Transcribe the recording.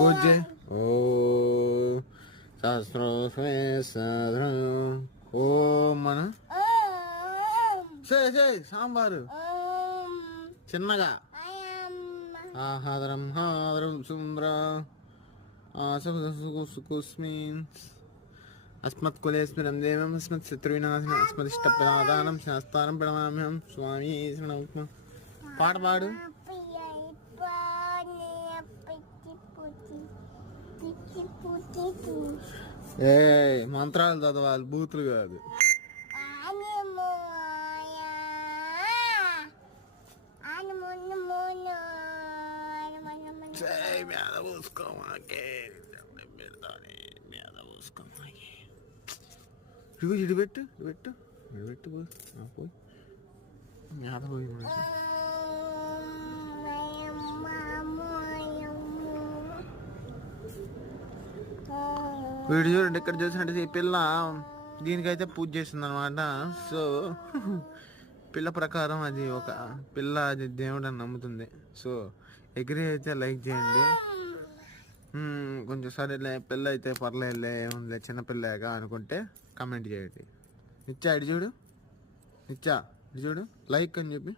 పూజ ఓ సహస్రం ఓ మన సాంబారు చిన్నగా ఆహాదరం హాదరం సుంద్ర సుకుస్మిన్ అస్మత్ కులేస్మిరం దేవం అస్మత్ శత్రువినాశనం అస్మదిష్టప్రదానం శాస్త్రం ప్రణమామ్యం స్వామి పాట పాడు. ఏ మంత్రాలు చదవాలి, బూతులు కాదు. మీద పూసుకోమాకే మీద పూసుకోమాకి ఇటు పెట్టు పెట్టు పెట్టు పోయి మీద పోయి వీడు చూడండి ఇక్కడ చూసినట్టు ఈ పిల్ల దీనికైతే పూజ చేస్తుంది అనమాట. సో పిల్ల ప్రకారం అది ఒక పిల్ల, అది దేవుడు అని నమ్ముతుంది. సో ఎగ్రీ అయితే లైక్ చేయండి. కొంచెం సరేలే పిల్ల అయితే పర్లేదులే ఏముందిలే చిన్నపిల్లగా అనుకుంటే కామెంట్ చేయండి. నిచ్చా ఇటు చూడు, నిచ్చా ఇటు చూడు, లైక్ అని చెప్పి